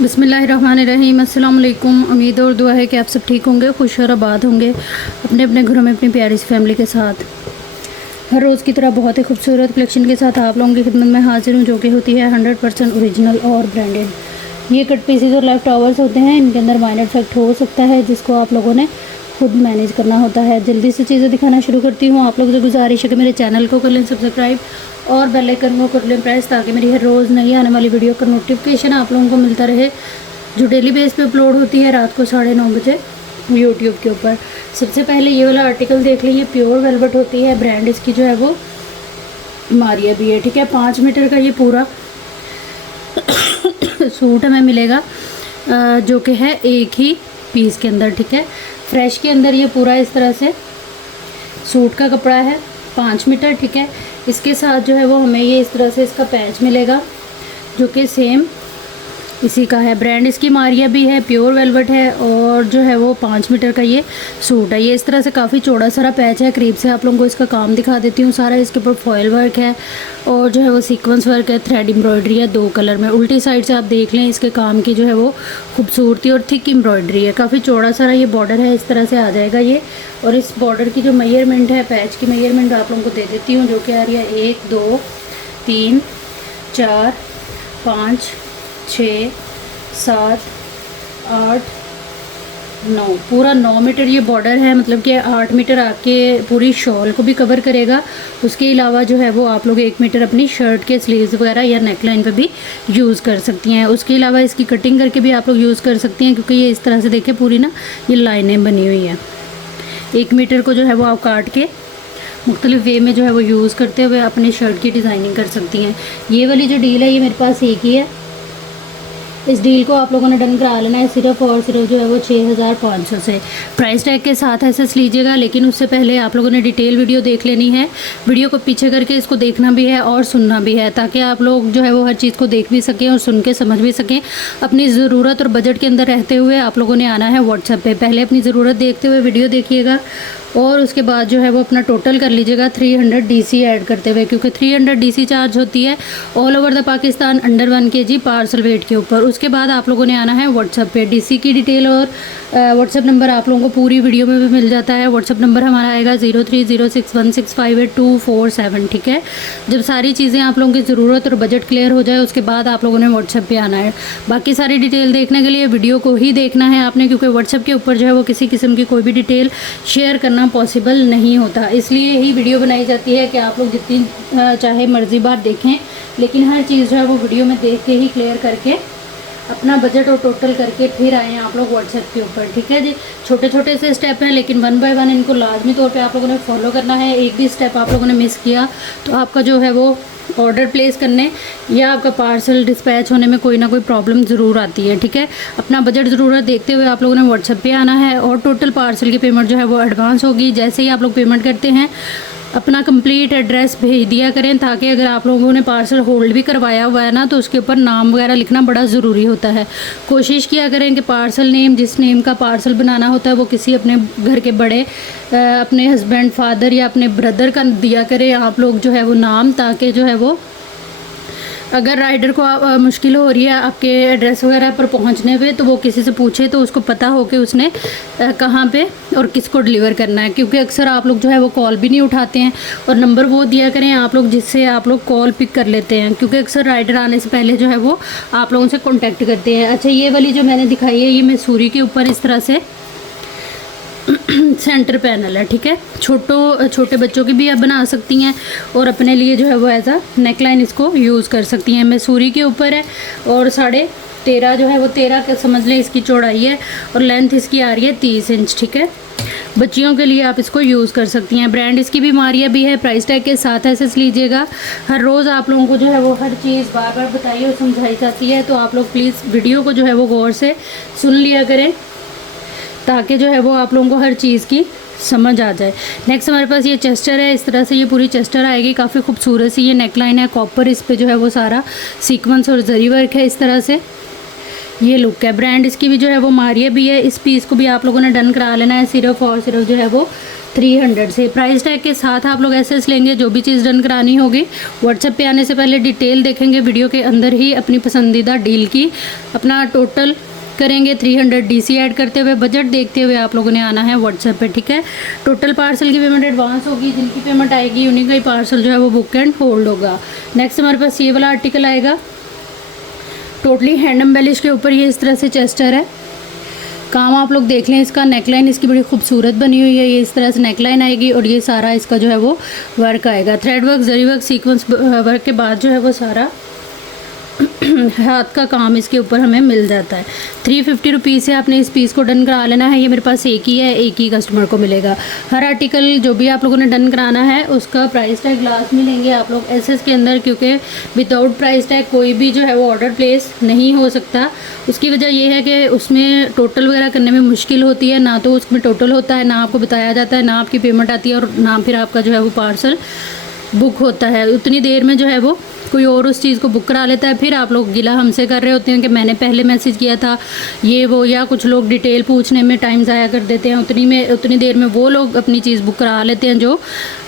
बिस्मिल्लाहिर्रहमानिर्रहीम। अस्सलाम वालेकुम। उम्मीद और दुआ है कि आप सब ठीक होंगे, खुश और आबाद होंगे अपने अपने घरों में अपनी प्यारी सी फैमिली के साथ। हर रोज़ की तरह बहुत ही खूबसूरत कलेक्शन के साथ आप लोगों की खिदमत में हाजिर हूँ, जो कि होती है 100% ओरिजिनल और ब्रांडेड। ये कट पीसेज और लाइव टॉवर्स होते हैं। इनके अंदर माइनर इफेक्ट हो सकता है, जिसको आप लोगों ने खुद मैनेज करना होता है। जल्दी से चीज़ें दिखाना शुरू करती हूँ। आप लोगों से गुजारिश है कि मेरे चैनल को कर लें सब्सक्राइब और बेल आइकन को कर लें प्रेस, ताकि मेरी हर रोज़ नई आने वाली वीडियो का नोटिफिकेशन आप लोगों को मिलता रहे, जो डेली बेस पे अपलोड होती है रात को 9:30 बजे यूट्यूब के ऊपर। सबसे पहले ये वाला आर्टिकल देख लीजिए। प्योर वेलवेट होती है, ब्रांड इसकी जो है वो मारिया भी है। ठीक है, 5 मीटर का ये पूरा सूट हमें मिलेगा, जो कि है एक ही पीस के अंदर। ठीक है, फ्रेश के अंदर ये पूरा इस तरह से सूट का कपड़ा है, 5 मीटर। ठीक है, इसके साथ जो है वो हमें ये इस तरह से इसका पैच मिलेगा, जो कि सेम इसी का है। ब्रांड इसकी मारिया भी है, प्योर वेलवेट है, और जो है वो 5 मीटर का ये सूट है। ये इस तरह से काफ़ी चौड़ा सारा पैच है। करीब से आप लोगों को इसका काम दिखा देती हूँ सारा। इसके ऊपर फॉयल वर्क है और जो है वो सीक्वेंस वर्क है, थ्रेड एम्ब्रॉयडरी है 2 कलर में। उल्टी साइड से आप देख लें, इसके काम की जो है वो खूबसूरती और थिक एम्ब्रॉयडरी है। काफ़ी चौड़ा सारा ये बॉर्डर है, इस तरह से आ जाएगा ये। और इस बॉर्डर की जो मेजरमेंट है, पैच की मेजरमेंट आप लोगों को दे देती हूँ, जो कि आ रही है 1 2 3 4 5 6 7 8 9, पूरा 9 मीटर ये बॉर्डर है। मतलब कि 8 मीटर आपके पूरी शॉल को भी कवर करेगा। उसके अलावा जो है वो आप लोग 1 मीटर अपनी शर्ट के स्लीव्स वगैरह या नेकलाइन पे भी यूज़ कर सकती हैं। उसके अलावा इसकी कटिंग करके भी आप लोग यूज़ कर सकती हैं, क्योंकि ये इस तरह से देखें पूरी ना ये लाइनें बनी हुई हैं। 1 मीटर को जो है वो आप काट के मुख्तलिफ वे में जो है वो यूज़ करते हुए अपने शर्ट की डिज़ाइनिंग कर सकती हैं। ये वाली जो डील है ये मेरे पास एक ही है। इस डील को आप लोगों ने डन करा लेना है सिर्फ और सिर्फ जो है वो 6500 से। प्राइस टैग के साथ एसेस लीजिएगा, लेकिन उससे पहले आप लोगों ने डिटेल वीडियो देख लेनी है। वीडियो को पीछे करके इसको देखना भी है और सुनना भी है, ताकि आप लोग जो है वो हर चीज़ को देख भी सकें और सुन के समझ भी सकें। अपनी ज़रूरत और बजट के अंदर रहते हुए आप लोगों ने आना है व्हाट्सएप पे। पहले अपनी ज़रूरत देखते हुए वीडियो देखिएगा और उसके बाद जो है वो अपना टोटल कर लीजिएगा 300 डीसी ऐड करते हुए, क्योंकि 300 डीसी चार्ज होती है all over the Pakistan under 1 kg parcel weight के ऊपर। उसके बाद आप लोगों ने आना है व्हाट्सएप पे। डीसी की डिटेल और व्हाट्सएप नंबर आप लोगों को पूरी वीडियो में भी मिल जाता है। व्हाट्सएप नंबर हमारा आएगा 030616582447। ठीक है, जब सारी चीज़ें आप लोगों की ज़रूरत और बजट क्लियर हो जाए, उसके बाद आप लोगों ने व्हाट्सएप पे आना है। बाकी सारी डिटेल देखने के लिए वीडियो को ही देखना है आपने, क्योंकि व्हाट्सएप के ऊपर जो है वो किसी किस्म की कोई भी डिटेल शेयर करना पॉसिबल नहीं होता। इसलिए ही वीडियो बनाई जाती है कि आप लोग जितनी चाहे मर्जी बार देखें, लेकिन हर चीज़ जो है वो वीडियो में देख के ही क्लियर करके अपना बजट और टोटल करके फिर आए आप लोग व्हाट्सएप के ऊपर। ठीक है जी, छोटे छोटे से स्टेप हैं, लेकिन 1 बाय 1 इनको लाजमी तौर पे आप लोगों ने फॉलो करना है। एक भी स्टेप आप लोगों ने मिस किया तो आपका जो है वो ऑर्डर प्लेस करने या आपका पार्सल डिस्पैच होने में कोई ना कोई प्रॉब्लम ज़रूर आती है। ठीक है, अपना बजट ज़रूरत देखते हुए आप लोगों ने व्हाट्सएप पे आना है, और टोटल पार्सल की पेमेंट जो है वो एडवांस होगी। जैसे ही आप लोग पेमेंट करते हैं, अपना कंप्लीट एड्रेस भेज दिया करें, ताकि अगर आप लोगों ने पार्सल होल्ड भी करवाया हुआ है ना, तो उसके ऊपर नाम वगैरह लिखना बड़ा ज़रूरी होता है। कोशिश किया करें कि पार्सल नेम, जिस नेम का पार्सल बनाना होता है, वो किसी अपने घर के बड़े अपने हस्बैंड, फादर या अपने ब्रदर का दिया करें आप लोग जो है वो नाम, ताकि जो है वो अगर राइडर को मुश्किल हो रही है आपके एड्रेस वगैरह पर पहुंचने पे, तो वो किसी से पूछे तो उसको पता हो कि उसने कहाँ पे और किसको डिलीवर करना है। क्योंकि अक्सर आप लोग जो है वो कॉल भी नहीं उठाते हैं, और नंबर वो दिया करें आप लोग जिससे आप लोग कॉल पिक कर लेते हैं, क्योंकि अक्सर राइडर आने से पहले जो है वो आप लोगों से कॉन्टेक्ट करते हैं। अच्छा, ये वाली जो मैंने दिखाई है, ये मैसूरी के ऊपर इस तरह से सेंटर पैनल है। ठीक है, छोटे बच्चों की भी आप बना सकती हैं, और अपने लिए जो है वो एज अ नेकलाइन इसको यूज़ कर सकती हैं। मैसूरी के ऊपर है, और 13.5 जो है वो 13 का समझ लें इसकी चौड़ाई है, और लेंथ इसकी आ रही है 30 इंच। ठीक है, बच्चियों के लिए आप इसको यूज़ कर सकती हैं। ब्रांड इसकी भी मारिया भी है। प्राइस टैग के साथ एसेस लीजिएगा। हर रोज़ आप लोगों को जो है वो हर चीज़ बार बार बताइए और समझाई जाती है, तो आप लोग प्लीज़ वीडियो को जो है वो गौर से सुन लिया करें, ताकि जो है वो आप लोगों को हर चीज़ की समझ आ जाए। नेक्स्ट हमारे पास ये चेस्टर है। इस तरह से ये पूरी चेस्टर आएगी, काफ़ी खूबसूरत सी ये नेकलाइन है कॉपर। इस पे जो है वो सारा सीक्वेंस और जरी वर्क है। इस तरह से ये लुक है। ब्रांड इसकी भी जो है वो मारिया भी है। इस पीस को भी आप लोगों ने डन करा लेना है सिर्फ और सिर्फ जो है वो 300 से। प्राइस टैग के साथ आप लोग एसएस लेंगे। जो भी चीज़ डन करानी होगी व्हाट्सएप पे आने से पहले डिटेल देखेंगे वीडियो के अंदर ही, अपनी पसंदीदा डील की अपना टोटल करेंगे 300 डीसी ऐड करते हुए, बजट देखते हुए आप लोगों ने आना है व्हाट्सएप पे, ठीक है। टोटल पार्सल की पेमेंट एडवांस होगी, जिनकी पेमेंट आएगी उन्हीं का ही पार्सल जो है वो बुक एंड होल्ड होगा। नेक्स्ट हमारे पास ये वाला आर्टिकल आएगा, टोटली हैंड एम्बेलिश के ऊपर ये इस तरह से चेस्टर है। काम आप लोग देख लें, इसका नेकलाइन इसकी बड़ी खूबसूरत बनी हुई है। ये इस तरह से नेकलाइन आएगी और ये सारा इसका जो है वो वर्क आएगा, थ्रेड वर्क, जरी वर्क, सीक्वेंस वर्क के बाद जो है वो सारा हाथ का काम इसके ऊपर हमें मिल जाता है। 350 रुपीज़ से आपने इस पीस को डन करा लेना है। ये मेरे पास एक ही है, एक ही कस्टमर को मिलेगा। हर आर्टिकल जो भी आप लोगों ने डन कराना है उसका प्राइस टैग लास्ट में लेंगे आप लोग एसएस के अंदर, क्योंकि विदाउट प्राइस टैग कोई भी जो है वो ऑर्डर प्लेस नहीं हो सकता। उसकी वजह ये है कि उसमें टोटल वगैरह करने में मुश्किल होती है, ना तो उसमें टोटल होता है, ना आपको बताया जाता है, ना आपकी पेमेंट आती है और ना फिर आपका जो है वो पार्सल बुक होता है। उतनी देर में जो है वो कोई और उस चीज़ को बुक करा लेता है, फिर आप लोग गिला हमसे कर रहे होते हैं कि मैंने पहले मैसेज किया था ये वो, या कुछ लोग डिटेल पूछने में टाइम ज़ाया कर देते हैं। उतनी देर में वो लोग अपनी चीज़ बुक करा लेते हैं जो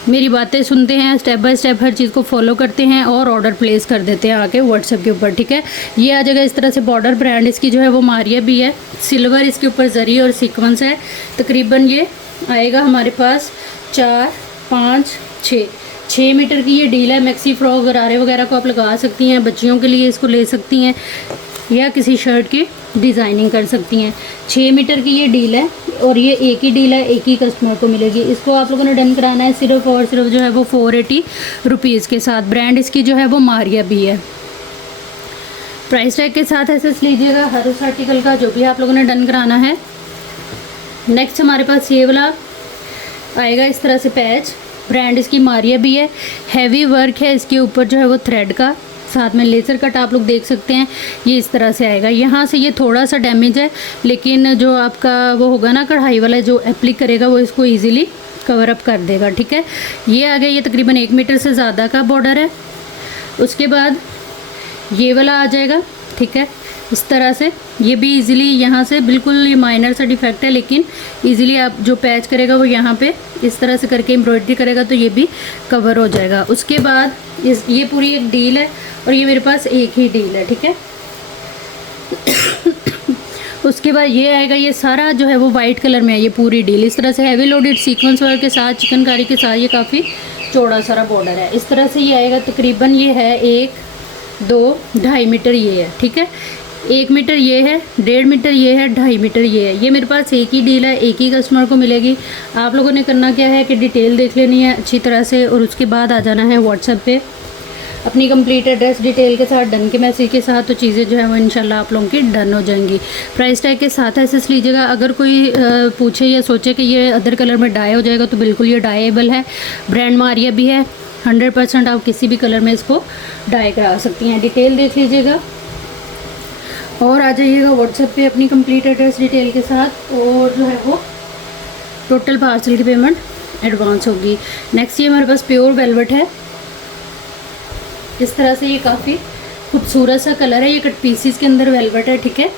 मेरी बातें सुनते हैं, स्टेप बाय स्टेप हर चीज़ को फॉलो करते हैं और ऑर्डर प्लेस कर देते हैं आके व्हाट्सएप के ऊपर, ठीक है। ये आ जाएगा इस तरह से बॉर्डर, ब्रांड इसकी जो है वो मारिया भी है, सिल्वर इसके ऊपर जरी और सीक्वेंस है। तकरीबन ये आएगा हमारे पास 4, 5, 6 मीटर की ये डील है। मैक्सी फ्रॉक, गरारे वगैरह को आप लगा सकती हैं, बच्चियों के लिए इसको ले सकती हैं या किसी शर्ट की डिज़ाइनिंग कर सकती हैं। 6 मीटर की ये डील है और ये एक ही डील है, एक ही कस्टमर को मिलेगी। इसको आप लोगों ने डन कराना है सिर्फ और सिर्फ जो है वो 480 रुपीज़ के साथ। ब्रांड इसकी जो है वो मारिया भी है। प्राइस टैग के साथ ऐसे लीजिएगा हर उस आर्टिकल का जो भी आप लोगों ने डन कराना है। नेक्स्ट हमारे पास ये वाला आएगा इस तरह से पैच, ब्रांड इसकी मारिया भी है। हैवी वर्क है इसके ऊपर जो है वो थ्रेड का, साथ में लेज़र कट आप लोग देख सकते हैं। ये इस तरह से आएगा। यहाँ से ये थोड़ा सा डैमेज है, लेकिन जो आपका वो होगा ना कढ़ाई वाला जो एप्लिक करेगा वो इसको इजीली कवर अप कर देगा, ठीक है। ये आ गया, ये तकरीबन 1 मीटर से ज़्यादा का बॉर्डर है। उसके बाद ये वाला आ जाएगा, ठीक है, इस तरह से। ये भी इजीली यहाँ से, बिल्कुल ये माइनर सा डिफेक्ट है, लेकिन इजीली आप जो पैच करेगा वो यहाँ पे इस तरह से करके एम्ब्रॉयडरी करेगा तो ये भी कवर हो जाएगा। उसके बाद ये पूरी एक डील है और ये मेरे पास एक ही डील है, ठीक है। उसके बाद ये आएगा, ये सारा जो है वो वाइट कलर में है ये पूरी डील। इस तरह से हैवी लोडेड सीक्वेंस वर्क के साथ, चिकनकारी के साथ, ये काफ़ी चौड़ा सारा बॉर्डर है। इस तरह से ये आएगा। तकरीबन ये है 1, 2, 2.5 मीटर ये है, ठीक है। 1 मीटर ये है, 1.5 मीटर ये है, 2.5 मीटर ये है। ये मेरे पास एक ही डील है, एक ही कस्टमर को मिलेगी। आप लोगों ने करना क्या है कि डिटेल देख लेनी है अच्छी तरह से और उसके बाद आ जाना है व्हाट्सएप पे अपनी कंप्लीट एड्रेस डिटेल के साथ, डन के मैसेज के साथ, तो चीज़ें जो है वो इंशाल्लाह आप लोगों की डन हो जाएंगी। प्राइस टैग के साथ ऐसे लीजिएगा। अगर कोई पूछे या सोचे कि ये अदर कलर में डाई हो जाएगा तो बिल्कुल ये डाइएबल है। ब्रांड मारिया भी है, 100% आप किसी भी कलर में इसको डाई करा सकती हैं। डिटेल देख लीजिएगा और आ जाइएगा व्हाट्सएप पे अपनी कंप्लीट एड्रेस डिटेल के साथ, और जो है वो टोटल पार्सल की पेमेंट एडवांस होगी। नेक्स्ट ये हमारे पास प्योर वेलवेट है। इस तरह से ये काफ़ी खूबसूरत सा कलर है। ये कट पीसीस के अंदर वेलवेट है, ठीक है।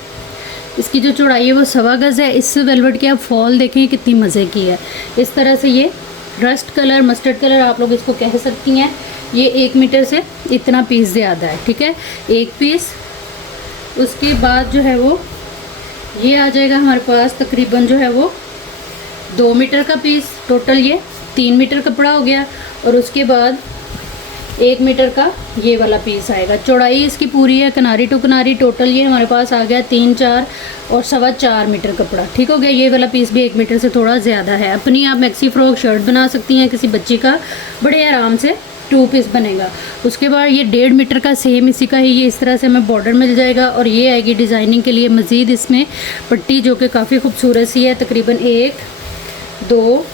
इसकी जो चौड़ाई है वो 1.25 गज़ है। इस वेलवेट की आप फॉल देखें कितनी मज़े की है। इस तरह से ये रस्ट कलर, मस्टर्ड कलर आप लोग इसको कह सकती हैं। ये 1 मीटर से इतना पीस ज़्यादा है, ठीक है, एक पीस। उसके बाद जो है वो ये आ जाएगा हमारे पास तकरीबन जो है वो 2 मीटर का पीस। टोटल ये 3 मीटर कपड़ा हो गया। और उसके बाद 1 मीटर का ये वाला पीस आएगा। चौड़ाई इसकी पूरी है किनारी टू किनारी। टोटल ये हमारे पास आ गया 3, 4 और 4.25 मीटर कपड़ा, ठीक हो गया। ये वाला पीस भी 1 मीटर से थोड़ा ज़्यादा है। अपनी आप मैक्सी फ्रॉक शर्ट बना सकती हैं किसी बच्ची का, बड़े आराम से 2 पीस बनेगा। उसके बाद ये 1.5 मीटर का सेम इसी का ही ये इस तरह से हमें बॉर्डर मिल जाएगा। और ये आएगी डिज़ाइनिंग के लिए मज़ीद इसमें पट्टी जो कि काफ़ी खूबसूरत सी है। तकरीबन 1, 2,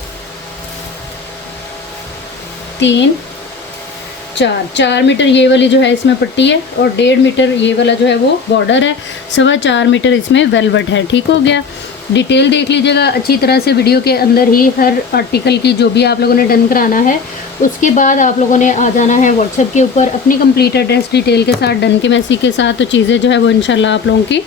3, 4 मीटर ये वाली जो है इसमें पट्टी है और 1.5 मीटर ये वाला जो है वो बॉर्डर है। 4.25 मीटर इसमें वेलवेट है, ठीक हो गया। डिटेल देख लीजिएगा अच्छी तरह से वीडियो के अंदर ही। हर आर्टिकल की जो भी आप लोगों ने डन कराना है उसके बाद आप लोगों ने आ जाना है व्हाट्सएप के ऊपर अपनी कंप्लीट एड्रेस डिटेल के साथ, डन के मैसेज के साथ। तो चीज़ें जो है वो इंशाल्लाह आप लोगों की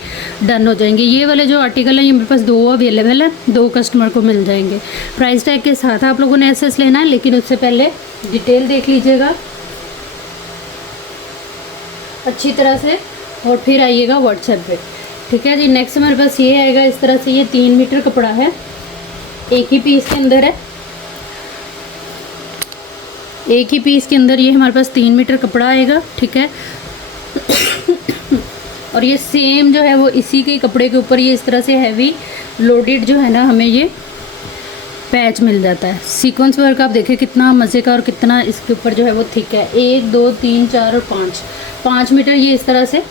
डन हो जाएंगी। ये वाले जो आर्टिकल हैं ये मेरे पास 2 अवेलेबल है, 2 कस्टमर को मिल जाएंगे। प्राइस टैग के साथ आप लोगों ने एसएस लेना है, लेकिन उससे पहले डिटेल देख लीजिएगा अच्छी तरह से और फिर आइएगा व्हाट्सएप पे, ठीक है जी। नेक्स्ट हमारे पास ये आएगा इस तरह से, ये 3 मीटर कपड़ा है, एक ही पीस के अंदर है, एक ही पीस के अंदर ये हमारे पास 3 मीटर कपड़ा आएगा, ठीक है। और ये सेम जो है वो इसी के कपड़े के ऊपर ये इस तरह से हैवी लोडेड जो है ना हमें ये पैच मिल जाता है। सीक्वेंस वर्क आप देखिए कितना मज़े का और कितना इसके ऊपर जो है वो थिक है। 1 2 3 4 और 5 मीटर ये इस तरह से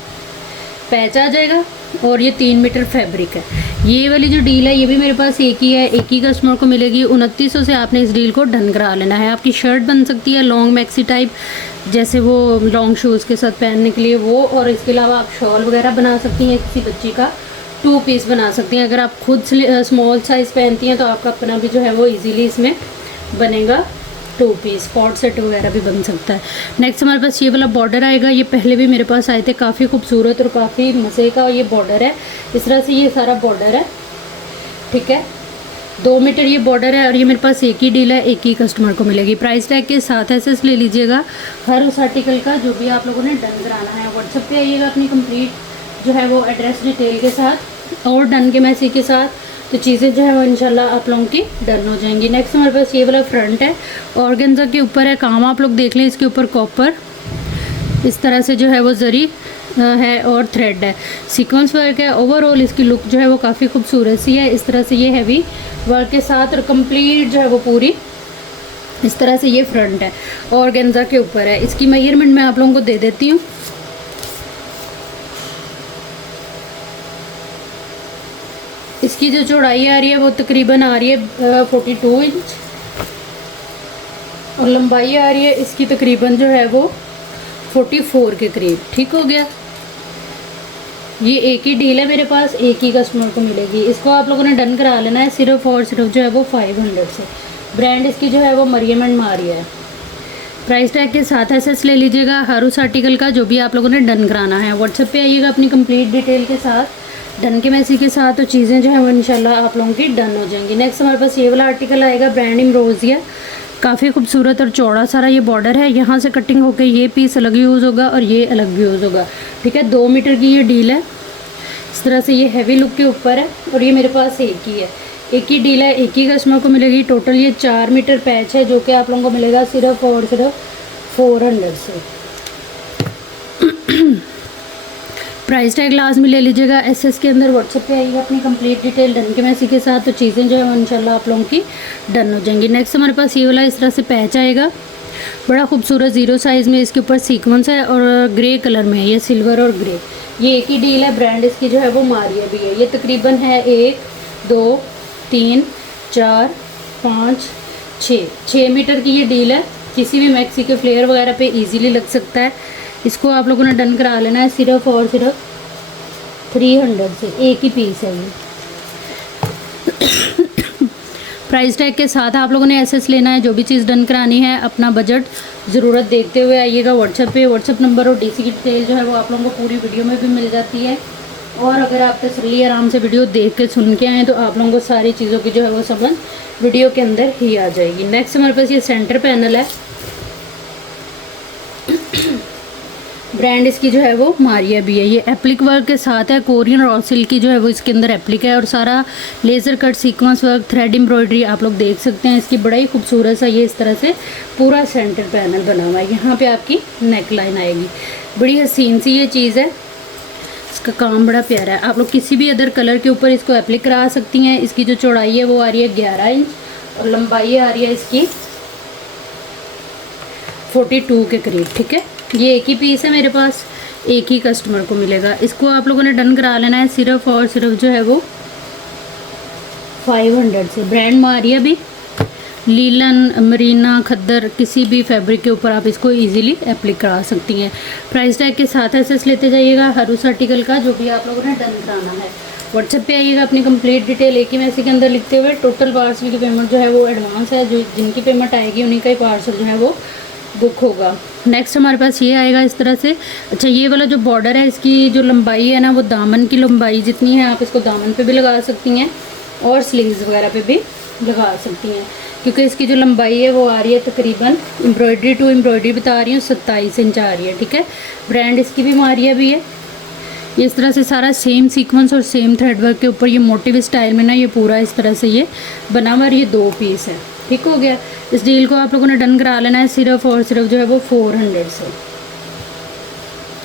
पैच आ जाएगा और ये 3 मीटर फैब्रिक है। ये वाली जो डील है ये भी मेरे पास एक ही है, एक ही कस्टमर को मिलेगी। 2900 से आपने इस डील को डन करा लेना है। आपकी शर्ट बन सकती है लॉन्ग मैक्सी टाइप, जैसे वो लॉन्ग शूज़ के साथ पहनने के लिए वो, और इसके अलावा आप शॉल वगैरह बना सकती हैं, किसी बच्ची का 2 पीस बना सकती हैं। अगर आप खुद स्मॉल साइज़ पहनती हैं तो आपका अपना भी जो है वो ईजीली इसमें बनेगा 2 पीस। कॉर्ड सेट वगैरह भी बन सकता है। नेक्स्ट हमारे पास ये वाला बॉर्डर आएगा, ये पहले भी मेरे पास आए थे, काफ़ी खूबसूरत और काफ़ी मज़े का ये बॉर्डर है। इस तरह से ये सारा बॉर्डर है, ठीक है। 2 मीटर ये बॉर्डर है और ये मेरे पास एक ही डील है, एक ही कस्टमर को मिलेगी। प्राइस टैग के साथ एसएस ले लीजिएगा हर उस आर्टिकल का जो भी आप लोगों ने डन कराना है। व्हाट्सएप पे आइएगा अपनी कंप्लीट जो है वो एड्रेस डिटेल के साथ और डन के मैसेज के साथ, तो चीज़ें जो है वो इंशाल्लाह आप लोगों की डन हो जाएंगी। नेक्स्ट हमारे पास ये वाला फ्रंट है, ऑर्गेन्जा के ऊपर है काम, आप लोग देख लें। इसके ऊपर कॉपर इस तरह से जो है वो जरी है और थ्रेड है, सीक्वेंस वर्क है। ओवरऑल इसकी लुक जो है वो काफ़ी खूबसूरत सी है। इस तरह से ये हैवी वर्क के साथ और कंप्लीट जो है वो पूरी इस तरह से ये फ्रंट है, ऑर्गेन्जा के ऊपर है। इसकी मेजरमेंट मैं आप लोगों को दे देती हूँ। इसकी जो चौड़ाई आ रही है वो तकरीबन आ रही है 42 इंच और लंबाई आ रही है इसकी तकरीबन जो है वो 44 के करीब, ठीक हो गया। ये एक ही डील है मेरे पास, एक ही कस्टमर को मिलेगी। इसको आप लोगों ने डन करा लेना है सिर्फ और सिर्फ जो है वो 500 से। ब्रांड इसकी जो है वो मरियम एंड मारिया है। प्राइस टैग के साथ एसएस ले लीजिएगा हर उस आर्टिकल का जो भी आप लोगों ने डन कराना है। व्हाट्सएप पे आइएगा अपनी कंप्लीट डिटेल के साथ, डन के मैसेज के साथ, तो चीज़ें जो है वो इंशाल्लाह आप लोगों की डन हो जाएंगी। नेक्स्ट हमारे पास ये वाला आर्टिकल आएगा, ब्रांड इम्रोजिया, काफ़ी खूबसूरत और चौड़ा सारा ये बॉर्डर है। यहाँ से कटिंग होकर ये पीस अलग यूज़ होगा और ये अलग भी यूज़ होगा, ठीक है। 2 मीटर की ये डील है, इस तरह से ये हैवी लुक के ऊपर है और ये मेरे पास एक ही है, एक ही डील है, एक ही कस्टमर को मिलेगी। टोटल ये 4 मीटर पैच है जो कि आप लोगों को मिलेगा सिर्फ और सिर्फ 400 से। प्राइस टैग लास्ट में ले लीजिएगा एसएस के अंदर। व्हाट्सएप पे आइएगा अपनी कंप्लीट डिटेल डन के मैसेज के साथ, तो चीज़ें जो है इंशाल्लाह आप लोगों की डन हो जाएंगी। नेक्स्ट हमारे पास ये वाला इस तरह से पैच आएगा, बड़ा खूबसूरत 0 साइज़ में, इसके ऊपर सीक्वेंस है और ग्रे कलर में है, ये सिल्वर और ग्रे। ये एक ही डील है, ब्रांड इसकी जो है वो मारिया भी है। ये तकरीबन है 1 2 3 4 5 6 मीटर की ये डील है। किसी भी मैक्सी के फ्लेयर वगैरह पे इजीली लग सकता है। इसको आप लोगों ने डन करा लेना है सिर्फ और सिर्फ 300 से, एक ही पीस है ये। प्राइस टैग के साथ आप लोगों ने एसएस लेना है। जो भी चीज़ डन करानी है अपना बजट ज़रूरत देखते हुए आइएगा व्हाट्सएप पे। व्हाट्सएप नंबर और डीसी की डिटेल जो है वो आप लोगों को पूरी वीडियो में भी मिल जाती है। और अगर आप तसल्ली आराम से वीडियो देख के सुन के आएँ तो आप लोगों को सारी चीज़ों की जो है वो समझ वीडियो के अंदर ही आ जाएगी। नेक्स्ट हमारे पास ये सेंटर पैनल है, ब्रांड इसकी जो है वो मारिया भी है। ये एप्लिक वर्क के साथ है, कोरियन रॉ सिल्क की जो है वो इसके अंदर एप्लिक है और सारा laser cut sequence work thread embroidery आप लोग देख सकते हैं। इसकी बड़ा ही खूबसूरत सा ये इस तरह से पूरा सेंटर पैनल बना हुआ है। यहाँ पे आपकी नेक लाइन आएगी, बड़ी हसीन सी ये चीज़ है। इसका काम बड़ा प्यारा है। आप लोग किसी भी अदर कलर के ऊपर इसको एप्लिक करा सकती हैं। इसकी जो चौड़ाई है वो आ रही है 11 इंच और लंबाई आ रही है इसकी 42 के करीब, ठीक है। ये एक ही पीस है मेरे पास, एक ही कस्टमर को मिलेगा। इसको आप लोगों ने डन करा लेना है सिर्फ और सिर्फ जो है वो 500 से। ब्रांड मारिया भी, लीलन मरीना खद्दर किसी भी फैब्रिक के ऊपर आप इसको इजीली एप्लिक करा सकती हैं। प्राइस टैग के साथ एसएस लेते जाइएगा हर उस आर्टिकल का जो भी आप लोगों ने डन कराना है। व्हाट्सएप पे आइएगा, अपनी कंप्लीट डिटेल एक ही मैसेज के अंदर लिखते हुए। टोटल पार्सल की पेमेंट जो है वो एडवांस है, जो जिनकी पेमेंट आएगी उन्हीं का ही पार्सल जो है वो बुक होगा। नेक्स्ट हमारे पास ये आएगा इस तरह से। अच्छा, ये वाला जो बॉर्डर है इसकी जो लंबाई है ना, वो दामन की लंबाई जितनी है, आप इसको दामन पे भी लगा सकती हैं और स्लीव्स वगैरह पे भी लगा सकती हैं, क्योंकि इसकी जो लंबाई है वो आ रही है तकरीबन, एम्ब्रॉयडरी टू एम्ब्रॉयडरी बता रही हूँ, 27 इंच आ रही है। ठीक है, ब्रांड इसकी भी मारिया भी है। इस तरह से सारा सेम सीक्वेंस और सेम थ्रेड वर्क के ऊपर ये मोटिव स्टाइल में ना ये पूरा इस तरह से ये बना हुआ, ये 2 पीस है। ठीक हो गया। इस डील को आप लोगों ने डन करा लेना है सिर्फ और सिर्फ जो है वो 400 से।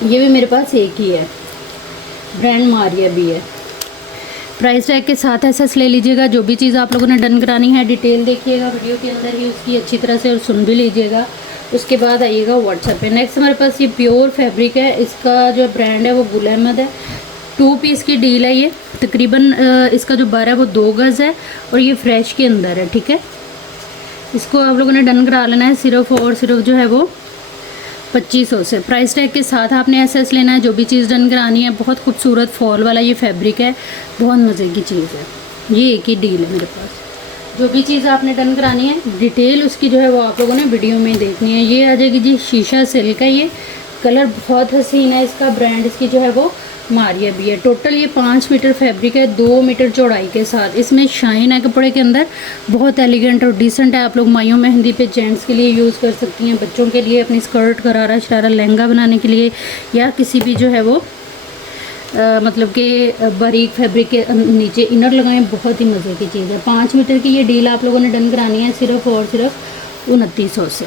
ये भी मेरे पास एक ही है, ब्रांड मारिया भी है। प्राइस टैग के साथ एसएस ले लीजिएगा। जो भी चीज़ आप लोगों ने डन करानी है डिटेल देखिएगा वीडियो के अंदर ही उसकी अच्छी तरह से, और सुन भी लीजिएगा। उसके बाद आइएगा व्हाट्सएप पे। नेक्स्ट हमारे पास ये प्योर फैब्रिक है, इसका जो ब्रांड है वो गुल अहमद है। 2 पीस की डील है ये। तकरीबन इसका जो बर है वो 2 गज़ है और ये फ्रेश के अंदर है। ठीक है, इसको आप लोगों ने डन करा लेना है सिर्फ और सिर्फ जो है वो 2500 से। प्राइस टैग के साथ आपने एसएस लेना है। जो भी चीज़ डन करानी है, बहुत खूबसूरत फॉल वाला ये फैब्रिक है, बहुत मज़े की चीज़ है। ये एक ही डील है मेरे पास। जो भी चीज़ आपने डन करानी है डिटेल उसकी जो है वो आप लोगों ने वीडियो में देखनी है। ये आ जाएगी जी शीशा सिल्क है, ये कलर बहुत हसीन है इसका। ब्रांड इसकी जो है वो मारिया भी है। टोटल ये 5 मीटर फैब्रिक है, 2 मीटर चौड़ाई के साथ। इसमें शाइन है कपड़े के अंदर, बहुत एलिगेंट और डिसेंट है। आप लोग माइयों मेहंदी पे जेंट्स के लिए यूज़ कर सकती हैं, बच्चों के लिए अपनी स्कर्ट करारा शरारा लहंगा बनाने के लिए, या किसी भी जो है वो मतलब कि बारीक फैब्रिक के नीचे इनर लगाएं, बहुत ही मज़े की चीज़ है। 5 मीटर की ये डील आप लोगों ने डन करानी है सिर्फ और सिर्फ 2900 से।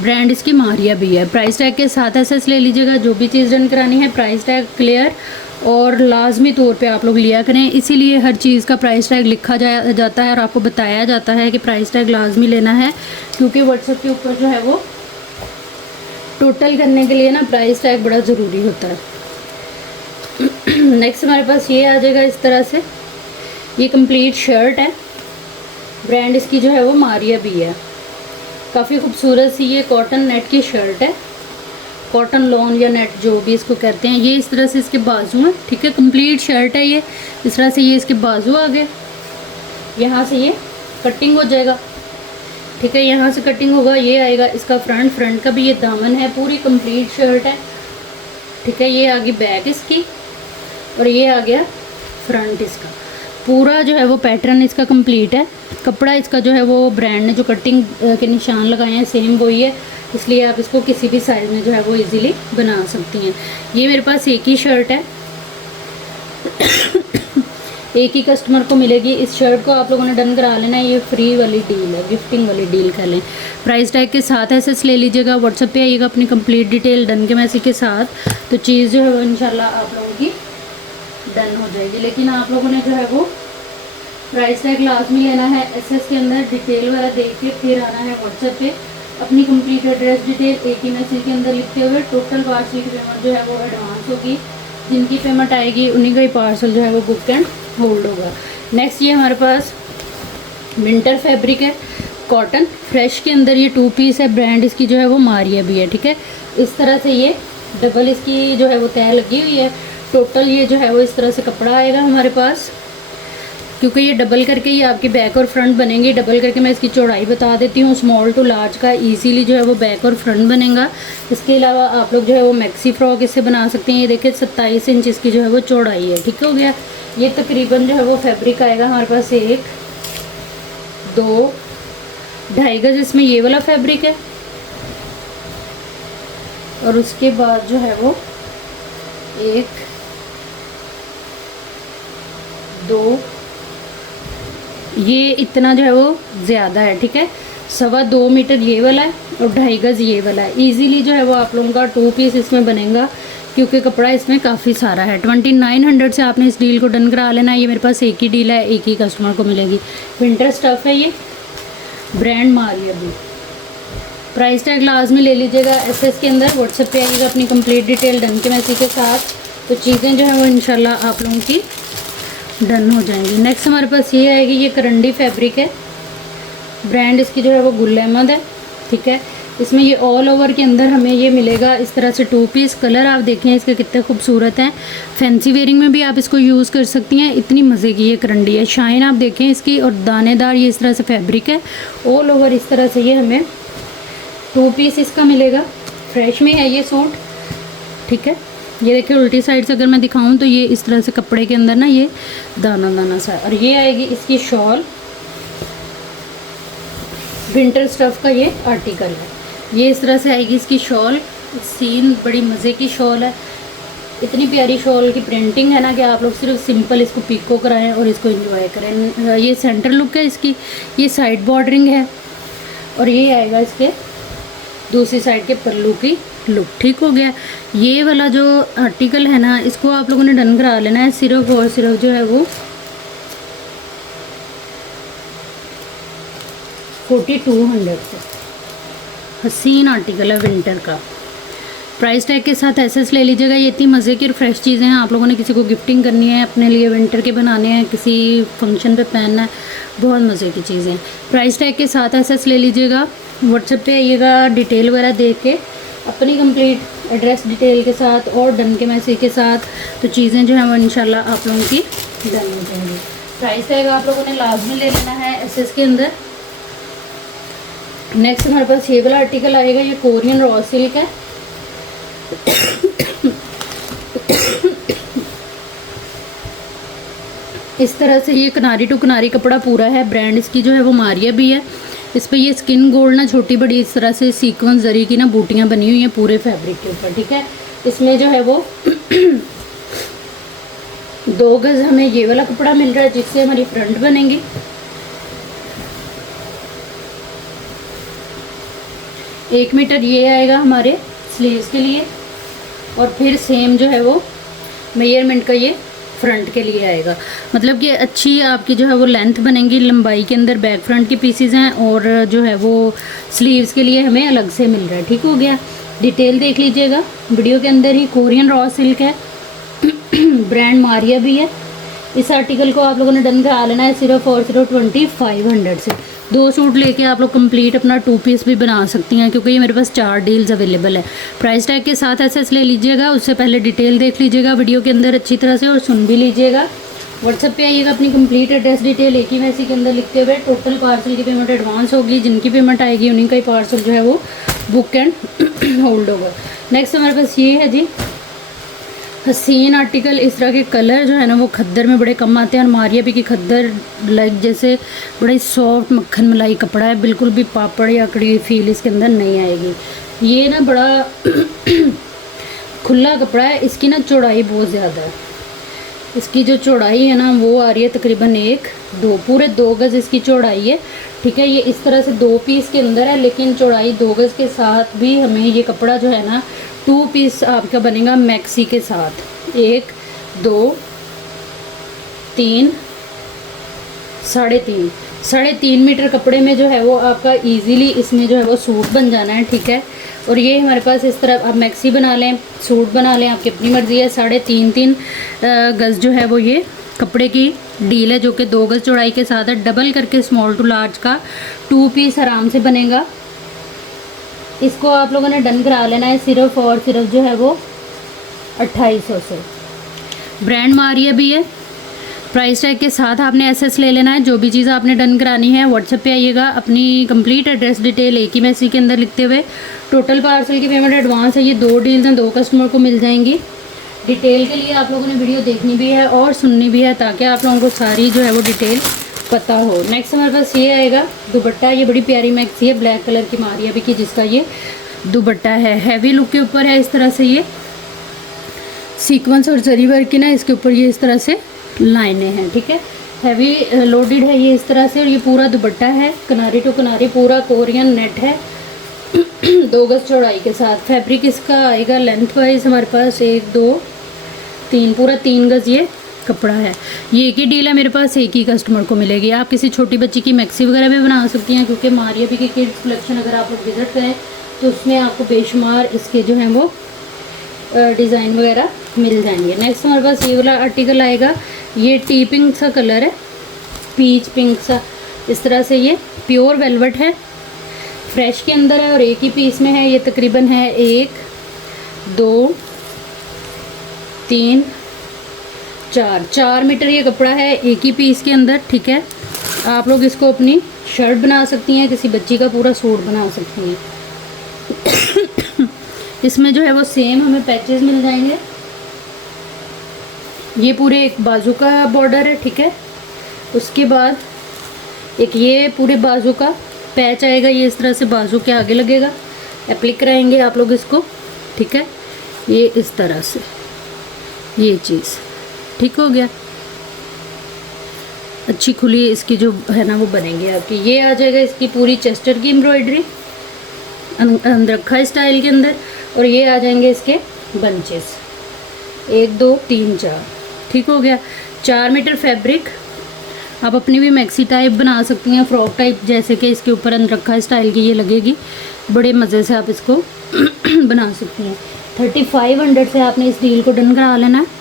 ब्रांड इसकी मारिया भी है। प्राइस टैग के साथ एसएस ले लीजिएगा। जो भी चीज़ डन करानी है प्राइस टैग क्लियर और लाजमी तौर पे आप लोग लिया करें, इसीलिए हर चीज़ का प्राइस टैग लिखा जाता है और आपको बताया जाता है कि प्राइस टैग लाजमी लेना है, क्योंकि व्हाट्सएप के ऊपर जो है वो टोटल करने के लिए ना प्राइस टैग बड़ा ज़रूरी होता है। नेक्स्ट हमारे पास ये आ जाएगा इस तरह से। ये कंप्लीट शर्ट है, ब्रांड इसकी जो है वो मारिया भी है। काफ़ी खूबसूरत सी ये कॉटन नेट की शर्ट है, कॉटन लॉन या नेट जो भी इसको कहते हैं। ये इस तरह से इसके बाजू हैं। ठीक है, कंप्लीट शर्ट है ये। इस तरह से ये इसके बाजू आ गए, यहाँ से ये कटिंग हो जाएगा। ठीक है, यहाँ से कटिंग होगा, ये आएगा इसका फ्रंट का भी ये दामन है, पूरी कंप्लीट शर्ट है। ठीक है, ये आ गई बैक इसकी और ये आ गया फ्रंट इसका। पूरा जो है वो पैटर्न इसका कंप्लीट है। कपड़ा इसका जो है वो ब्रांड ने जो कटिंग के निशान लगाए हैं सेम वही है, इसलिए आप इसको किसी भी साइज़ में जो है वो इजीली बना सकती हैं। ये मेरे पास एक ही शर्ट है, एक ही कस्टमर को मिलेगी। इस शर्ट को आप लोगों ने डन करा लेना है। ये फ्री वाली डील है, गिफ्टिंग वाली डील कर लें। प्राइस टैग के साथ एसएस ले लीजिएगा। व्हाट्सएप पे आइएगा अपनी कंप्लीट डिटेल डन के मैसेज के साथ, तो चीज़ जो है वो इंशाल्लाह आप लोगों की डन हो जाएगी। लेकिन आप लोगों ने जो है वो प्राइस टैग लाजमी लेना है। एसएस के अंदर डिटेल वाला देख के फिर आना है व्हाट्सएप पे। अपनी कंप्लीट एड्रेस डिटेल एक ही मैसेज के अंदर लिखते हुए टोटल पार्सल की पेमेंट जो है वो एडवांस होगी। जिनकी पेमेंट आएगी उन्हीं का ही पार्सल जो है वो बुक एंड होल्ड होगा। नेक्स्ट ये हमारे पास विंटर फैब्रिक है, कॉटन फ्रेश के अंदर। ये 2 पीस है, ब्रांड इसकी जो है वो मारिया भी है। ठीक है, इस तरह से ये डबल इसकी जो है वो तय लगी हुई है। टोटल ये जो है वो इस तरह से कपड़ा आएगा हमारे पास, क्योंकि ये डबल करके ही आपकी बैक और फ्रंट बनेंगे। डबल करके मैं इसकी चौड़ाई बता देती हूँ, स्मॉल टू लार्ज का इजीली जो है वो बैक और फ्रंट बनेगा। इसके अलावा आप लोग जो है वो मैक्सी फ्रॉक इससे बना सकते हैं। ये देखिए 27 इंच इसकी जो है वो चौड़ाई है। ठीक हो गया। ये तकरीबन जो है वो फैब्रिक आएगा हमारे पास 1 2 2.5 गज इसमें ये वाला फैब्रिक है, और उसके बाद जो है वो 1 2 ये इतना जो है वो ज़्यादा है। ठीक है, 2.25 मीटर ये वाला है और 2.5 गज ये वाला है। इजीली जो है वो आप लोगों का 2 पीस इसमें बनेगा, क्योंकि कपड़ा इसमें काफ़ी सारा है। 2900 से आपने इस डील को डन करा लेना है। ये मेरे पास एक ही डील है, एक ही कस्टमर को मिलेगी। विंटर स्टफ़ है ये, ब्रांड मारिया भी। प्राइस टैग लाजमी ले लीजिएगा। एसएस के अंदर व्हाट्सएप पे आइएगा अपनी कंप्लीट डिटेल डन के मैसेज के साथ, तो चीज़ें जो हैं वो इंशाल्लाह आप लोगों की डन हो जाएंगी। नेक्स्ट हमारे पास ये आएगी, ये करंडी फैब्रिक है, ब्रांड इसकी जो है वो गुल अहमद है। ठीक है, इसमें ये ऑल ओवर के अंदर हमें ये मिलेगा इस तरह से 2 पीस। कलर आप देखें इसके कितने खूबसूरत हैं। फैंसी वेयरिंग में भी आप इसको यूज़ कर सकती हैं। इतनी मज़े की ये करंडी है। शाइन आप देखें इसकी, और दानेदार ये इस तरह से फैब्रिक है। ऑल ओवर इस तरह से ये हमें 2 पीस इसका मिलेगा। फ्रेश में है ये सूट, ठीक है। ये देखिए उल्टी साइड से अगर मैं दिखाऊं तो ये इस तरह से कपड़े के अंदर ना ये दाना दाना सा। और ये आएगी इसकी शॉल, विंटर स्टफ का ये आर्टिकल है। ये इस तरह से आएगी इसकी शॉल। सीन बड़ी मज़े की शॉल है। इतनी प्यारी शॉल की प्रिंटिंग है ना कि आप लोग सिर्फ सिंपल इसको पिको कराएं और इसको एंजॉय करें। ये सेंटर लुक है इसकी, ये साइड बॉर्डरिंग है, और ये आएगा इसके दूसरी साइड के पल्लू की लुक। ठीक हो गया। ये वाला जो आर्टिकल है ना, इसको आप लोगों ने डन करा लेना है सिर्फ और सिर्फ जो है वो 4200 से। हसीन आर्टिकल है विंटर का। प्राइस टैग के साथ एसएस ले लीजिएगा। ये इतनी मज़े की और फ्रेश चीज़ें हैं। आप लोगों ने किसी को गिफ्टिंग करनी है, अपने लिए विंटर के बनाने हैं, किसी फंक्शन पे पहनना है, बहुत मज़े की चीज़ें। प्राइस टैग के साथ एसएस ले लीजिएगा। व्हाट्सएप पे आइएगा, डिटेल वगैरह देख के अपनी कंप्लीट एड्रेस डिटेल के साथ और डन के मैसेज के साथ, तो चीज़ें जो हैं वो इंशाल्लाह आप लोगों की डन हो जाएंगी। प्राइस टैग आप लोगों ने लाजमी ले लेना है एसएस के अंदर। नेक्स्ट हमारे पास ये वाला आर्टिकल आएगा। ये कोरियन रॉ सिल्क है। इस तरह से ये किनारी टू किनारी कपड़ा पूरा है। ब्रांड इसकी जो है वो मारिया भी है। इस पर ये स्किन गोल्ड ना छोटी बड़ी इस तरह से सीक्वेंस जरी की ना बूटियाँ बनी हुई हैं पूरे फैब्रिक के ऊपर, ठीक है। इसमें जो है वो 2 गज हमें ये वाला कपड़ा मिल रहा है जिससे हमारी फ्रंट बनेंगी। एक मीटर ये आएगा हमारे स्लीव्स के लिए, और फिर सेम जो है वो मेजरमेंट का ये फ्रंट के लिए आएगा। मतलब कि अच्छी आपकी जो है वो लेंथ बनेंगी लंबाई के अंदर। बैक फ्रंट की पीसीज हैं, और जो है वो स्लीव्स के लिए हमें अलग से मिल रहा है। ठीक हो गया। डिटेल देख लीजिएगा वीडियो के अंदर ही। कोरियन रॉ सिल्क है, ब्रांड मारिया भी है। इस आर्टिकल को आप लोगों ने डन करा लेना है सिर्फ और सिर्फ 2500 से। 2 सूट लेके आप लोग कंप्लीट अपना 2 पीस भी बना सकती हैं, क्योंकि ये मेरे पास 4 डील्स अवेलेबल है। प्राइस टैग के साथ एसएस ले लीजिएगा। उससे पहले डिटेल देख लीजिएगा वीडियो के अंदर अच्छी तरह से, और सुन भी लीजिएगा। व्हाट्सएप पे आइएगा, अपनी कंप्लीट एड्रेस डिटेल एक ही मैसेज के अंदर लिखते हुए। टोटल पार्सल की पेमेंट एडवांस होगी। जिनकी पेमेंट आएगी उन्हीं का ही पार्सल जो है वो बुक एंड होल्ड होगा। नेक्स्ट हमारे पास ये है जी हसीन आर्टिकल। इस तरह के कलर जो है ना वो खद्दर में बड़े कम आते हैं, और मारिया भी की खद्दर लाइक जैसे बड़ी सॉफ्ट मक्खन मलाई कपड़ा है। बिल्कुल भी पापड़ या कड़ी फील इसके अंदर नहीं आएगी। ये ना बड़ा खुला कपड़ा है। इसकी ना चौड़ाई बहुत ज़्यादा है। इसकी जो चौड़ाई है ना वो आ रही है तकरीबन 1-2 पूरे 2 गज इसकी चौड़ाई है, ठीक है। ये इस तरह से 2 पीस के अंदर है, लेकिन चौड़ाई 2 गज के साथ भी हमें ये कपड़ा जो है ना 2 पीस आपका बनेगा मैक्सी के साथ। 1 2 3 3.5 मीटर कपड़े में जो है वो आपका इजीली इसमें जो है वो सूट बन जाना है, ठीक है। और ये हमारे पास इस तरह आप मैक्सी बना लें, सूट बना लें, आपकी अपनी मर्ज़ी है। 3.5 गज़ जो है वो ये कपड़े की डील है, जो कि 2 गज़ चौड़ाई के साथ है। डबल करके स्मॉल टू लार्ज का 2 पीस आराम से बनेगा। इसको आप लोगों ने डन करा लेना है सिर्फ और सिर्फ जो है वो 2800 से। ब्रांड मारिया भी है। प्राइस टैग के साथ आपने एसएस ले लेना है। जो भी चीज़ आपने डन करानी है व्हाट्सएप पे आइएगा, अपनी कंप्लीट एड्रेस डिटेल एक ही मैसेज के अंदर लिखते हुए। टोटल पार्सल की पेमेंट एडवांस है। ये 2 डील्स हैं, 2 कस्टमर को मिल जाएंगी। डिटेल के लिए आप लोगों ने वीडियो देखनी भी है और सुननी भी है, ताकि आप लोगों को सारी जो है वो डिटेल पता हो। नेक्स्ट हमारे पास ये आएगा दुपट्टा। ये बड़ी प्यारी मैक्सी है, ब्लैक कलर की मारिया भी की, जिसका ये दुपट्टा है। हैवी लुक के ऊपर है। इस तरह से ये सीक्वेंस और जरी वर्क की ना इसके ऊपर ये इस तरह से लाइनें हैं, ठीक है। हैवी लोडेड है ये इस तरह से, और ये पूरा दुपट्टा है किनारी टू किनारी, पूरा कोरियन नेट है 2 गज चौड़ाई के साथ। फैब्रिक इसका आएगा लेंथ वाइज हमारे पास 1 2 3 पूरा 3 गज ये कपड़ा है। ये एक ही डील है मेरे पास, एक ही कस्टमर को मिलेगी। आप किसी छोटी बच्ची की मैक्सी वगैरह भी बना सकती हैं, क्योंकि मारिया भी की किड्स कलेक्शन अगर आप लोग विजिट करें तो उसमें आपको बेशुमार इसके जो हैं वो डिज़ाइन वगैरह मिल जाएंगे। नेक्स्ट हमारे पास ये वाला आर्टिकल आएगा। ये टी पिंक सा कलर है, पीच पिंक सा। इस तरह से ये प्योर वेलवेट है। फ्रेश के अंदर है और एक ही पीस में है। ये तकरीबन है 1 2 3 4 मीटर ये कपड़ा है एक ही पीस के अंदर, ठीक है। आप लोग इसको अपनी शर्ट बना सकती हैं, किसी बच्ची का पूरा सूट बना सकती हैं। इसमें जो है वो सेम हमें पैचेस मिल जाएंगे। ये पूरे एक बाजू का बॉर्डर है, ठीक है। उसके बाद एक ये पूरे बाजू का पैच आएगा, ये इस तरह से बाजू के आगे लगेगा। एप्लिक कराएंगे आप लोग इसको, ठीक है। ये इस तरह से ये चीज़ ठीक हो गया। अच्छी खुली इसकी जो है ना वो बनेगी आपकी। ये आ जाएगा इसकी पूरी चेस्टर की एम्ब्रॉयडरी अंदरखा स्टाइल के अंदर, और ये आ जाएंगे इसके बंचेस 1 2 3 4, ठीक हो गया। 4 मीटर फैब्रिक आप अपनी भी मैक्सी टाइप बना सकती हैं, फ्रॉक टाइप, जैसे कि इसके ऊपर अंदरखा स्टाइल की ये लगेगी। बड़े मज़े से आप इसको बना सकती हैं। 3500 से आपने इस डील को डन करा लेना है।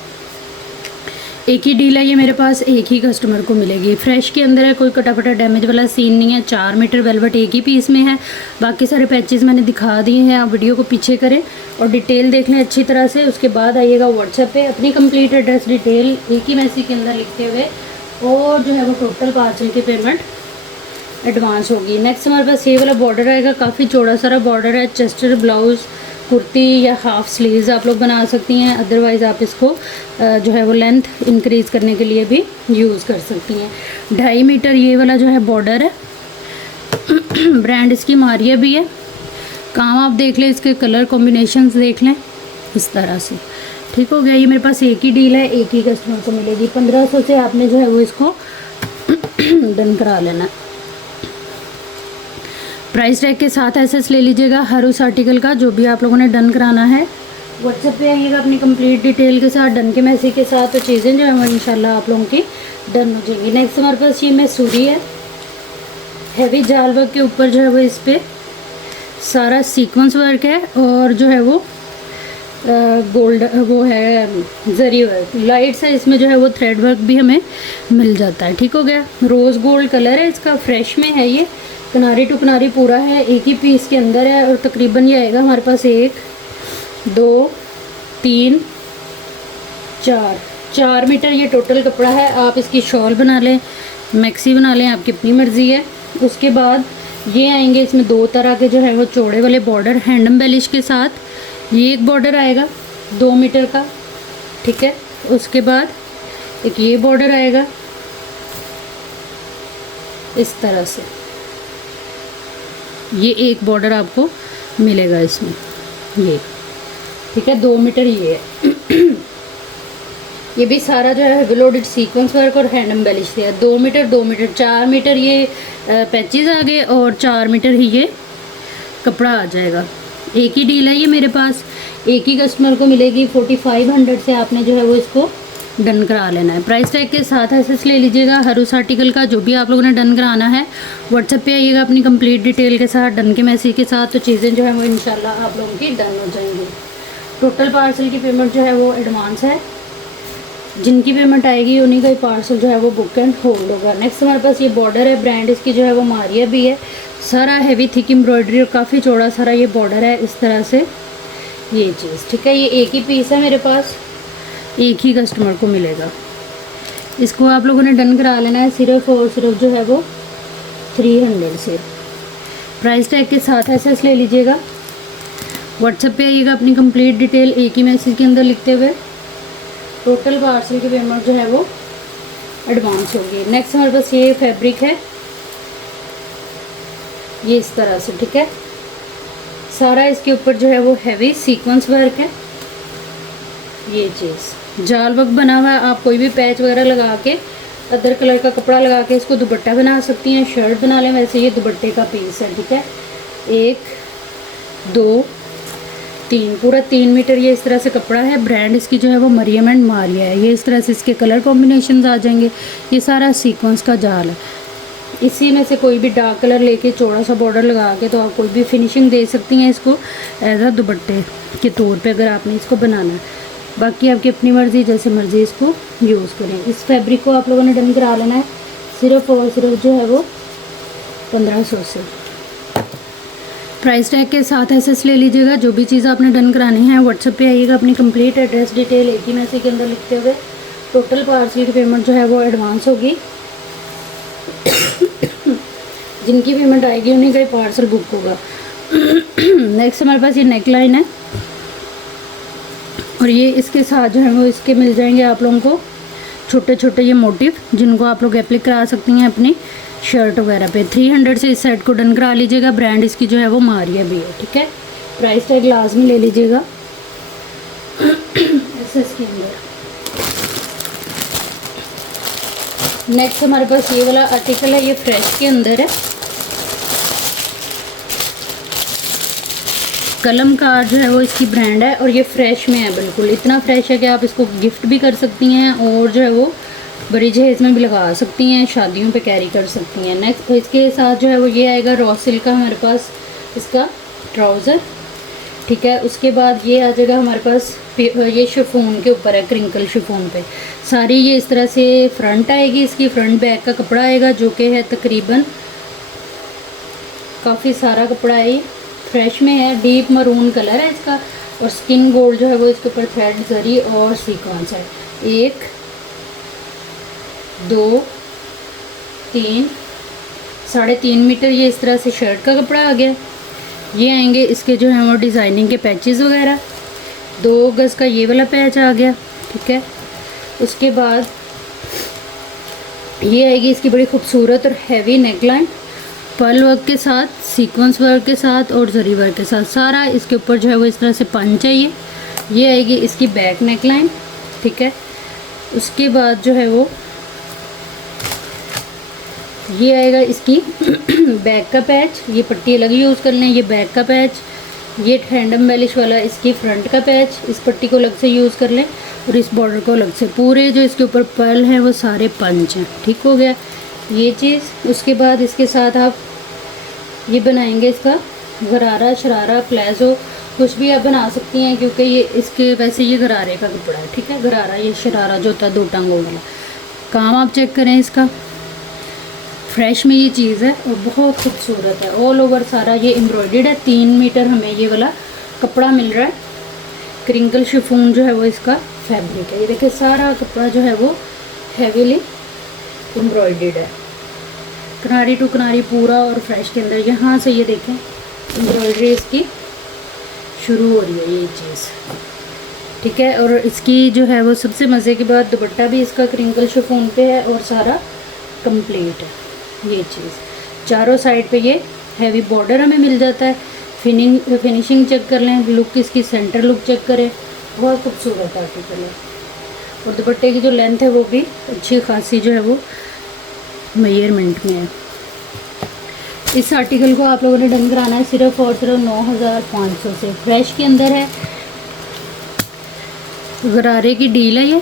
एक ही डील है ये मेरे पास, एक ही कस्टमर को मिलेगी। फ्रेश के अंदर है, कोई कटा फटा डैमेज वाला सीन नहीं है। 4 मीटर वेलवेट एक ही पीस में है। बाकी सारे पैचेस मैंने दिखा दिए हैं, आप वीडियो को पीछे करें और डिटेल देख लें अच्छी तरह से। उसके बाद आइएगा व्हाट्सएप पे, अपनी कंप्लीट एड्रेस डिटेल एक ही मैसेज के अंदर लिखते हुए, और जो है वो टोटल पार्सल की पेमेंट एडवांस होगी। नेक्स्ट हमारे पास ये वाला बॉर्डर आएगा, काफ़ी चौड़ा सारा बॉर्डर है। चेस्टर ब्लाउज़, कुर्ती या हाफ स्लीव्स आप लोग बना सकती हैं। अदरवाइज़ आप इसको जो है वो लेंथ इंक्रीज़ करने के लिए भी यूज़ कर सकती हैं। 2.5 मीटर ये वाला जो है बॉर्डर है। ब्रांड इसकी मारिया भी है। काम आप देख लें, इसके कलर कॉम्बिनेशंस देख लें इस तरह से, ठीक हो गया। ये मेरे पास एक ही डील है, एक ही कस्टमर को मिलेगी। 1500 से आपने जो है वो इसको डन करा लेना। प्राइस टैग के साथ एसएस ले लीजिएगा हर उस आर्टिकल का जो भी आप लोगों ने डन कराना है। व्हाट्सएप पे आइएगा अपनी कंप्लीट डिटेल के साथ, डन के मैसेज के साथ, तो चीज़ें जो है वो इंशाल्लाह आप लोगों की डन हो जाएंगी। नेक्स्ट हमारे पास ये मैसूरी है, हैवी जाल वर्क के ऊपर जो है वो इस पर सारा सीक्वेंस वर्क है, और जो है वो गोल्ड वो है जरी वर्क। लाइट सा इसमें जो है वो थ्रेड वर्क भी हमें मिल जाता है, ठीक हो गया। रोज़ गोल्ड कलर है इसका, फ्रेश में है ये, किनारी टू किनारी पूरा है, एक ही पीस के अंदर है। और तकरीबन ये आएगा हमारे पास 1 2 3 4 मीटर ये टोटल कपड़ा है। आप इसकी शॉल बना लें, मैक्सी बना लें, आपकी अपनी मर्ज़ी है। उसके बाद ये आएंगे इसमें 2 तरह के जो है वो चौड़े वाले बॉर्डर हैंड एम्बेलिश के साथ। ये एक बॉर्डर आएगा 2 मीटर का, ठीक है। उसके बाद एक ये बॉर्डर आएगा इस तरह से, ये एक बॉर्डर आपको मिलेगा इसमें, ये ठीक है। 2 मीटर ये है। ये भी सारा जो है हेवी लोडेड सीक्वेंस वर्क और हैंड एम्बेलिश है। 2 मीटर 2 मीटर 4 मीटर ये पैचेस आ गए, और 4 मीटर ही ये कपड़ा आ जाएगा। एक ही डील है ये मेरे पास, एक ही कस्टमर को मिलेगी। 4500 से आपने जो है वो इसको डन करा लेना है। प्राइस टैग के साथ एसएस ले लीजिएगा हर उस आर्टिकल का जो भी आप लोगों ने डन कराना है। व्हाट्सएप पे आइएगा अपनी कंप्लीट डिटेल के साथ, डन के मैसेज के साथ, तो चीज़ें जो है वो इंशाल्लाह आप लोगों की डन हो जाएंगी। टोटल पार्सल की पेमेंट जो है वो एडवांस है, जिनकी पेमेंट आएगी उन्हीं का ही पार्सल जो है वो बुक एंड होल्ड होगा। नेक्स्ट हमारे पास ये बॉर्डर है, ब्रांड इसकी जो है वो मारिया भी है। सारा हैवी थिक एम्ब्रॉयडरी और काफ़ी चौड़ा सारा ये बॉर्डर है इस तरह से, ये चीज़ ठीक है। ये एक ही पीस है मेरे पास, एक ही कस्टमर को मिलेगा। इसको आप लोगों ने डन करा लेना है सिर्फ और सिर्फ जो है वो 300 से। प्राइस टैग के साथ एसएस ले लीजिएगा। व्हाट्सएप पे आइएगा अपनी कंप्लीट डिटेल एक ही मैसेज के अंदर लिखते हुए। टोटल पार्सल की पेमेंट जो है वो एडवांस होगी। नेक्स्ट हमारे पास ये फैब्रिक है, ये इस तरह से, ठीक है। सारा इसके ऊपर जो है वो हैवी सीक्वेंस वर्क है। ये चीज़ जाल वर्क बना हुआ है। आप कोई भी पैच वगैरह लगा के, अदर कलर का कपड़ा लगा के इसको दुपट्टा बना सकती हैं, शर्ट बना लें। वैसे ये दुपट्टे का पीस है, ठीक है। 1 2 3 पूरा 3 मीटर ये इस तरह से कपड़ा है। ब्रांड इसकी जो है वो मरियम एंड मारिया है। ये इस तरह से इसके कलर कॉम्बिनेशन आ जाएंगे। ये सारा सीक्वेंस का जाल है। इसी में से कोई भी डार्क कलर लेके चौड़ा सा बॉर्डर लगा के तो आप कोई भी फिनिशिंग दे सकती हैं इसको एज अ दुपट्टे के तौर पे, अगर आपने इसको बनाना है। बाकी आपकी अपनी मर्ज़ी, जैसे मर्ज़ी इसको यूज़ करें। इस फैब्रिक को आप लोगों ने डन करा लेना है सिर्फ और सिर्फ जो है वो 1500 से। प्राइस टैग के साथ एसएस ले लीजिएगा। जो भी चीज़ आपने डन करानी है व्हाट्सएप पे आइएगा, अपनी कंप्लीट एड्रेस डिटेल एक ही मैसेज के अंदर लिखते हुए। टोटल पार्सल की पेमेंट जो है वो एडवांस होगी। जिनकी पेमेंट आएगी उन्हीं का ही पार्सल बुक होगा। नेक्स्ट हमारे पास ये नेक लाइन है और ये इसके साथ जो है वो इसके मिल जाएंगे आप लोगों को छोटे छोटे ये मोटिव, जिनको आप लोग एप्लिक करा सकती हैं अपनी शर्ट वगैरह पे। 300 से इस सेट को डन करा लीजिएगा। ब्रांड इसकी जो है वो मारिया भी है, ठीक है। प्राइस टैग लाजमी ले लीजिएगा एसएस के अंदर। नेक्स्ट हमारे पास ये वाला आर्टिकल है, ये फ्रेश के अंदर है। कलम का जो है वो इसकी ब्रांड है और ये फ्रेश में है, बिल्कुल इतना फ्रेश है कि आप इसको गिफ्ट भी कर सकती हैं और जो है वो बड़ी जहेज में भी लगा सकती हैं, शादियों पे कैरी कर सकती हैं। नेक्स्ट इसके साथ जो है वो ये आएगा रॉ सिल्क का हमारे पास इसका ट्राउज़र, ठीक है। उसके बाद ये आ जाएगा हमारे पास, ये शिफॉन के ऊपर है, क्रिंकल शिफॉन पे सारी ये इस तरह से फ्रंट आएगी। इसकी फ्रंट बैक का कपड़ा आएगा जो कि है तकरीबन काफ़ी सारा कपड़ा है। ये फ्रेश में है, डीप मरून कलर है इसका और स्किन गोल्ड जो है वो इसके ऊपर थ्रेड जरी और सीक्वेंस है। 1 2 3 3.5 मीटर ये इस तरह से शर्ट का कपड़ा आ गया। ये आएंगे इसके जो है वो डिज़ाइनिंग के पैचेस वगैरह। 2 गज़ का ये वाला पैच आ गया, ठीक है। उसके बाद ये आएगी इसकी बड़ी खूबसूरत और हैवी नेकलाइन, पर्ल वर्क के साथ, सीक्वेंस वर्क के साथ और जरी वर्क के साथ। सारा इसके ऊपर जो है वो इस तरह से पंच है। ये आएगी इसकी बैक नेकलाइन, ठीक है। उसके बाद जो है वो ये आएगा इसकी बैक का पैच, ये पट्टी अलग यूज़ कर लें। ये बैक का पैच, ये हैंडम बेलिश वाला इसकी फ्रंट का पैच, इस पट्टी को अलग से यूज़ कर लें और इस बॉर्डर को अलग से। पूरे जो इसके ऊपर पर्ल हैं वो सारे पंच हैं, ठीक हो गया ये चीज़। उसके बाद इसके साथ आप ये बनाएंगे इसका गरारा, शरारा, प्लाजो, कुछ भी आप बना सकती हैं क्योंकि ये इसके वैसे ये गरारे का कपड़ा है, ठीक है। गरारा ये शरारा जो होता है 2 टांगों वाला। काम आप चेक करें इसका, फ्रेश में ये चीज़ है और बहुत खूबसूरत है। ऑल ओवर सारा ये एम्ब्रॉयडर्ड है। 3 मीटर हमें ये वाला कपड़ा मिल रहा है। क्रिंकल शिफॉन जो है वो इसका फैब्रिक है। ये देखिए सारा कपड़ा जो है वो हैवीली एम्ब्रॉयडर्ड है, किनारी टू किनारी पूरा और फ्रेश के अंदर। यहाँ से ये देखें एम्ब्रॉयडरी इसकी शुरू हो रही है ये चीज़, ठीक है। और इसकी जो है वो सबसे मज़े की बात, दुपट्टा भी इसका क्रिंकल शिफॉन पे है और सारा कंप्लीट है ये चीज़। चारों साइड पे ये हैवी बॉर्डर हमें मिल जाता है। फिनिशिंग चेक कर लें, लुक इसकी सेंटर लुक चेक करें, बहुत खूबसूरत आर्टिकल है। और दुपट्टे की जो लेंथ है वो भी अच्छी खासी जो है वो मेजरमेंट में है। इस आर्टिकल को आप लोगों ने डन कराना है सिर्फ और सिर्फ 9500 से। फ्रेश के अंदर है, गरारे की डील है ये।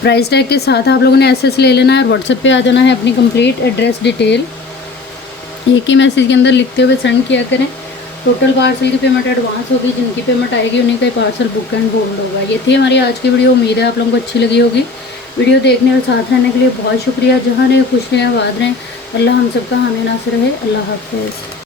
प्राइस टैग के साथ आप लोगों ने एसएस ले लेना है और व्हाट्सएप पे आ जाना है अपनी कंप्लीट एड्रेस डिटेल एक ही मैसेज के अंदर लिखते हुए सेंड किया करें। टोटल पार्सल की पेमेंट एडवांस होगी, जिनकी पेमेंट आएगी उन्हीं का ही पार्सल बुक एंड होल्ड होगा। ये थी हमारी आज की वीडियो, उम्मीद है आप लोगों को अच्छी लगी होगी। वीडियो देखने और साथ रहने के लिए बहुत शुक्रिया। जहाँ रहे खुश रहें, आबाद रहें। अल्लाह हम सबका हामी नासिर रहे। अल्लाह हाफ़िज़।